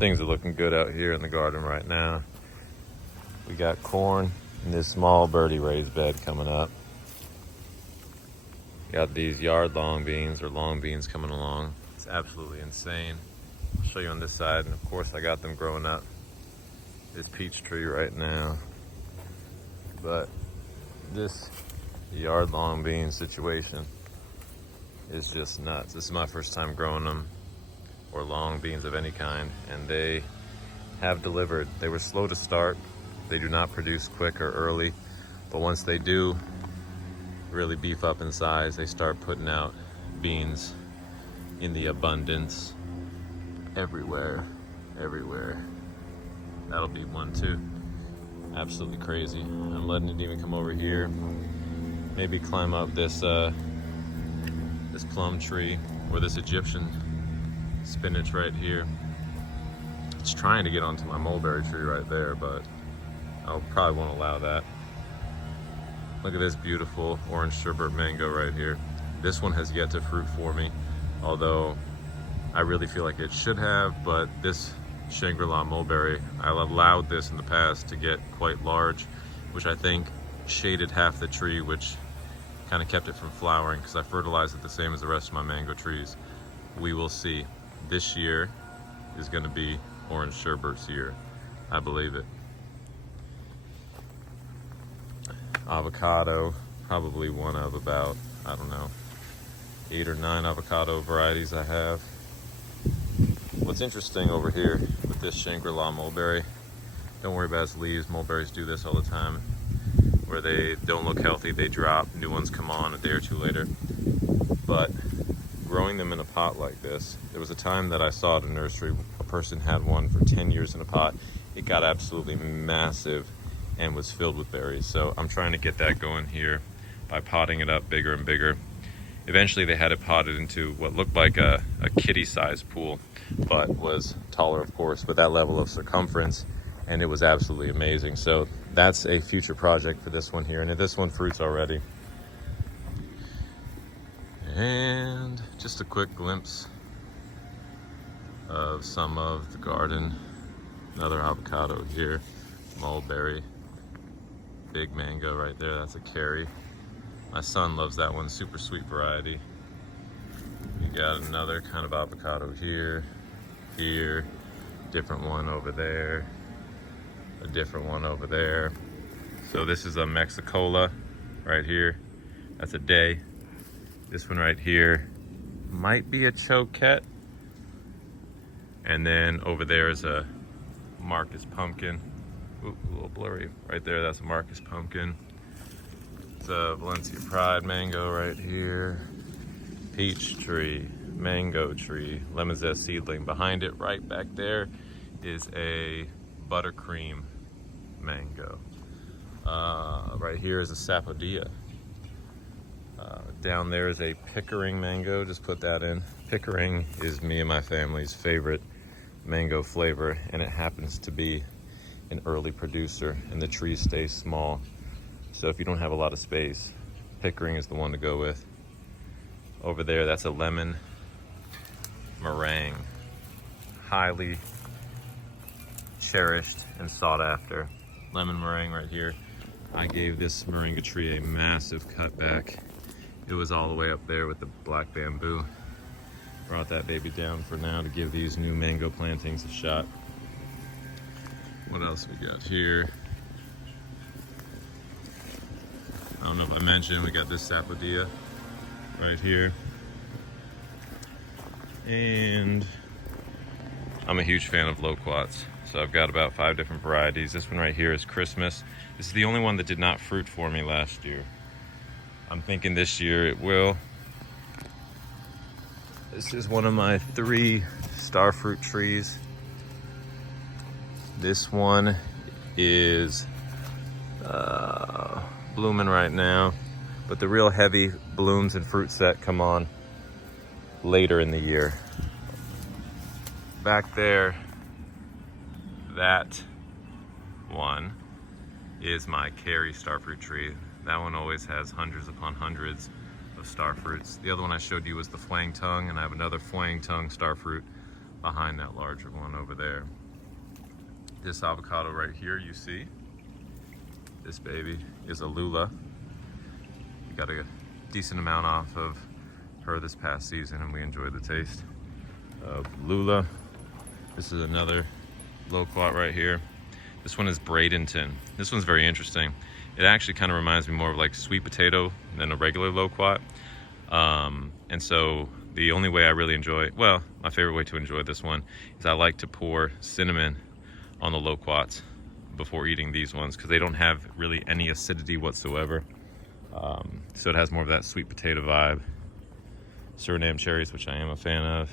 Things are looking good out here in the garden right now. We got corn in this small birdie raised bed coming up. Got these yard long beans or long beans coming along. It's absolutely insane. I'll show you on this side, and of course I got them growing up. This peach tree right now. But this yard long bean situation is just nuts. This is my first time growing them, or long beans of any kind, and they have delivered. They were slow to start. They do not produce quick or early, but once they do really beef up in size, they start putting out beans in the abundance everywhere. That'll be one too. Absolutely crazy. I'm letting it even come over here. Maybe climb up this this plum tree or this Egyptian spinach right here. It's trying to get onto my mulberry tree right there, but I probably won't allow that. Look at this beautiful orange sherbet mango right here. This one has yet to fruit for me, although I really feel like it should have, but this Shangri-La mulberry, I allowed this in the past to get quite large, which I think shaded half the tree, which kind of kept it from flowering because I fertilized it the same as the rest of my mango trees. We will see. This year is going to be orange sherbet's year. I believe it. Avocado, probably one of about, I don't know, 8 or 9 avocado varieties I have. What's interesting over here with this Shangri-La mulberry, don't worry about its leaves. Mulberries do this all the time, where they don't look healthy, they drop, new ones come on a day or two later. But growing them in a pot like this, there was a time that I saw at a nursery, a person had one for 10 years in a pot. It got absolutely massive and was filled with berries. So I'm trying to get that going here by potting it up bigger and bigger. Eventually they had it potted into what looked like a kitty-sized pool, but was taller, of course, with that level of circumference, and it was absolutely amazing. So that's a future project for this one here, and this one fruits already. And just a quick glimpse of some of the garden. Another avocado here, mulberry, big mango right there, that's a cherry. My son loves that one, super sweet variety. You got another kind of avocado here, different one over there, a different one over there. So this is a Mexicola right here, that's a day. This one right here might be a choquette. And then over there is a Marcus pumpkin. Ooh, a little blurry right there, that's a Marcus pumpkin. It's a Valencia Pride mango right here. Peach tree, mango tree, lemon zest seedling. Behind it, right back there, is a buttercream mango. Right here is a sapodilla. Down there is a Pickering mango, just put that in. Pickering is me and my family's favorite mango flavor, and it happens to be an early producer, and the trees stay small. So if you don't have a lot of space, Pickering is the one to go with. Over there, that's a lemon meringue. Highly cherished and sought after. Lemon meringue right here. I gave this moringa tree a massive cutback. It was all the way up there with the black bamboo. Brought that baby down for now to give these new mango plantings a shot. What else we got here? I don't know if I mentioned, we got this sapodilla right here. And I'm a huge fan of loquats. So I've got about 5 different varieties. This one right here is Christmas. This is the only one that did not fruit for me last year. I'm thinking this year it will. This is one of my 3 star fruit trees. This one is blooming right now, but the real heavy blooms and fruit set come on later in the year. Back there, that one is my Carrie starfruit tree. That one always has hundreds upon hundreds of starfruits. The other one I showed you was the flang tongue, and I have another flang tongue starfruit behind that larger one over there. This avocado right here you see, this baby is a Lula. We got a decent amount off of her this past season and we enjoyed the taste of Lula. This is another loquat right here. This one is Bradenton. This one's very interesting. It actually kind of reminds me more of like sweet potato than a regular loquat. And so the only way I really enjoy, well, my favorite way to enjoy this one is I like to pour cinnamon on the loquats before eating these ones because they don't have really any acidity whatsoever. So it has more of that sweet potato vibe. Suriname cherries, which I am a fan of.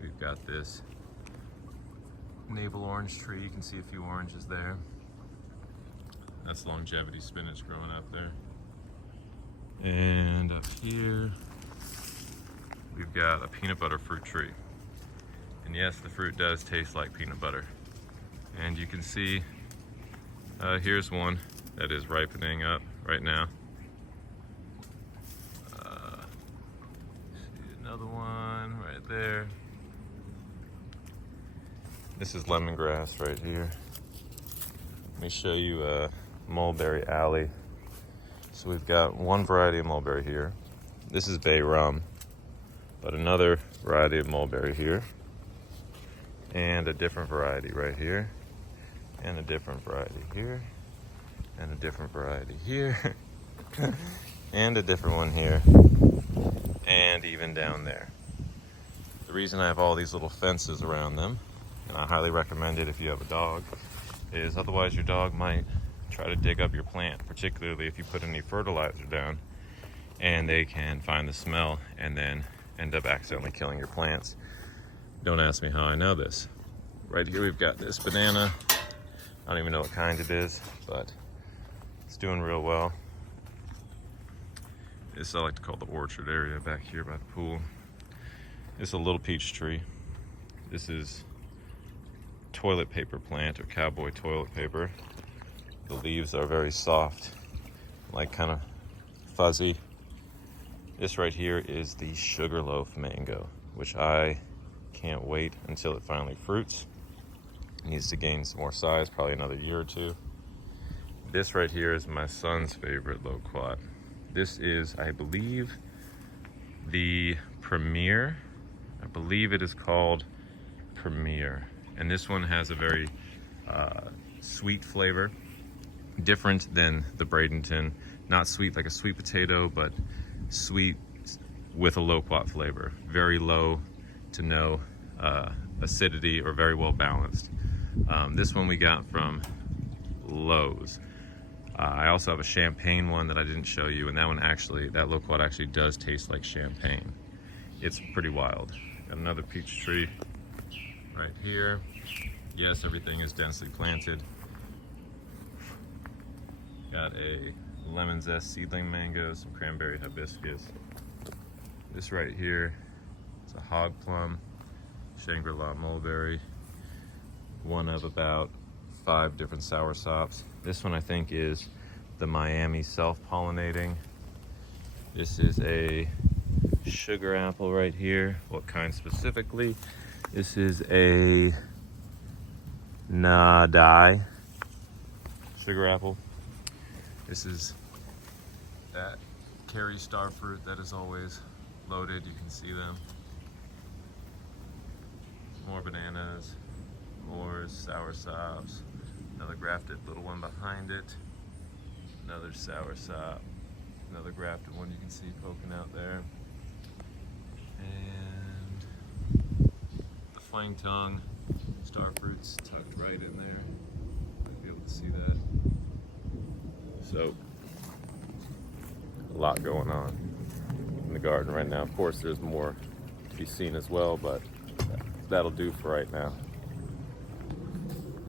We've got this navel orange tree. You can see a few oranges there. That's longevity spinach growing up there. And up here, we've got a peanut butter fruit tree. And yes, the fruit does taste like peanut butter. And you can see, here's one that is ripening up right now. Another one right there. This is lemongrass right here. Let me show you mulberry alley. So we've got one variety of mulberry here. This is bay rum, but another variety of mulberry here, and a different variety right here, and a different variety here, and a different variety here, and a different one here, and even down there. The reason I have all these little fences around them, and I highly recommend it if you have a dog, is otherwise your dog might try to dig up your plant, particularly if you put any fertilizer down, and they can find the smell and then end up accidentally killing your plants. Don't ask me how I know this. Right here we've got this banana. I don't even know what kind it is, but it's doing real well. This I like to call the orchard area back here by the pool. This is a little peach tree. This is toilet paper plant, or cowboy toilet paper. The leaves are very soft, like kind of fuzzy. This right here is the sugarloaf mango, which I can't wait until it finally fruits. It needs to gain some more size, probably another year or two. This right here is my son's favorite loquat. This is, I believe, the Premier. I believe it is called Premier. And this one has a very sweet flavor, different than the Bradenton. Not sweet like a sweet potato, but sweet with a loquat flavor. Very low to no acidity, or very well balanced. This one we got from Lowe's. I also have a champagne one that I didn't show you, and that one actually, that loquat actually does taste like champagne. It's pretty wild. Got another peach tree right here. Yes, everything is densely planted. Got a lemon zest seedling mango, some cranberry hibiscus. This right here is a hog plum, Shangri-La mulberry, one of about 5 different sour sops. This one I think is the Miami self-pollinating. This is a sugar apple right here. What kind specifically? This is a Nadai sugar apple. This is that Kerry star fruit that is always loaded. You can see them. More bananas, more sour sops. Another grafted little one behind it. Another sour sop. Another grafted one you can see poking out there. And the fine tongue star fruits tucked right in there. Might be able to see that. So, a lot going on in the garden right now. Of course, there's more to be seen as well, but that'll do for right now.